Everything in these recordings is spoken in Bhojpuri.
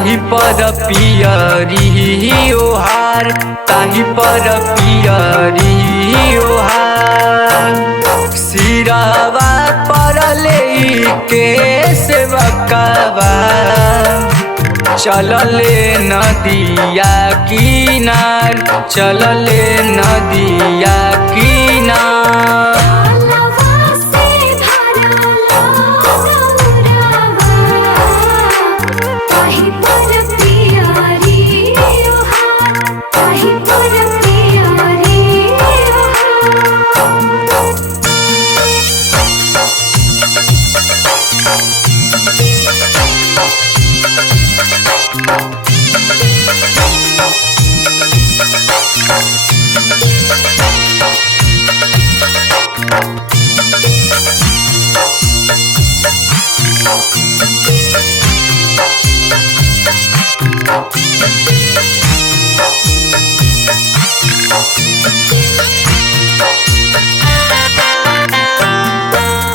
ताही पर पियरी ओहार, ताही पर पियरी ओहार। सिरवा पर लेके सेवकवा चलले नदिया किनार, चलले नदिया किनार।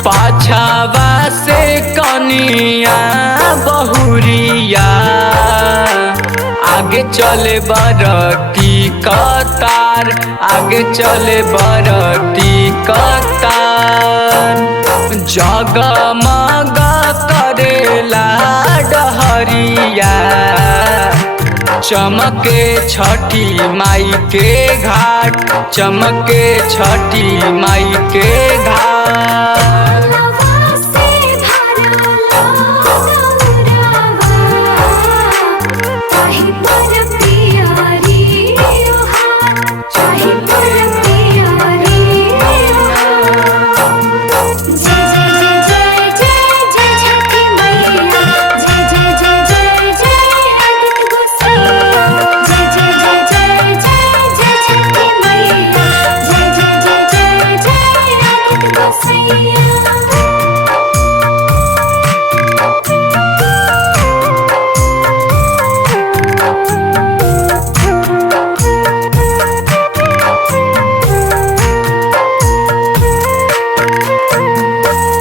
पाछावा से कनिया बहुरिया, आगे चले बरती कतार, आगे चले बरती कतार। जगमग करेला डहरिया, चमके छठी माई के घाट, चमके छठी माई के घाट।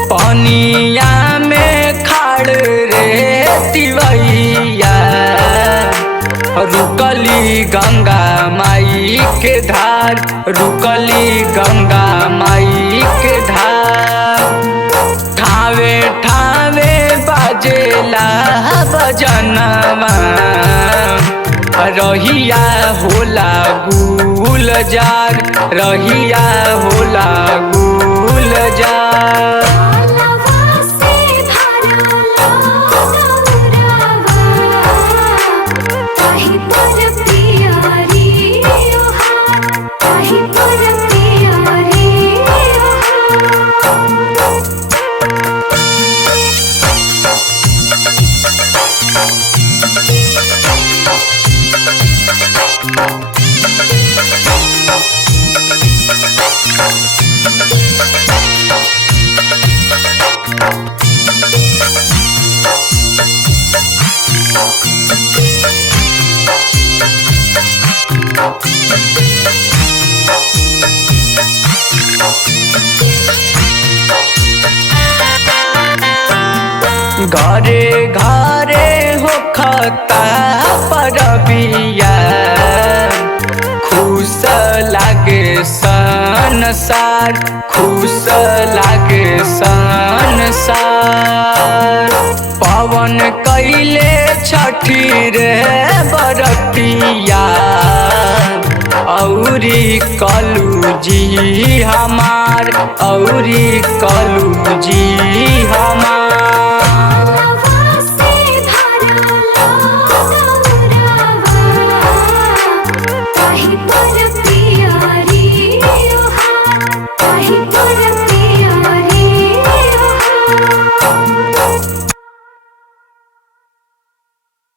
पनिया में खाड़ रे तिवैया, रुकली गंगा माई के धार, रुकली गंगा माई के धार। ठावे ठावे बाजेला बजनवा, रहिया होला गुलजार, रहिया होला गुलजार। घरे घरे होखता परबिया, खुश लागे संसार, खुश लागे संसार। पवन कैले छठी रे बरतिया, औरी कलू जी हमार, औरी कलू जी हमार। Bye.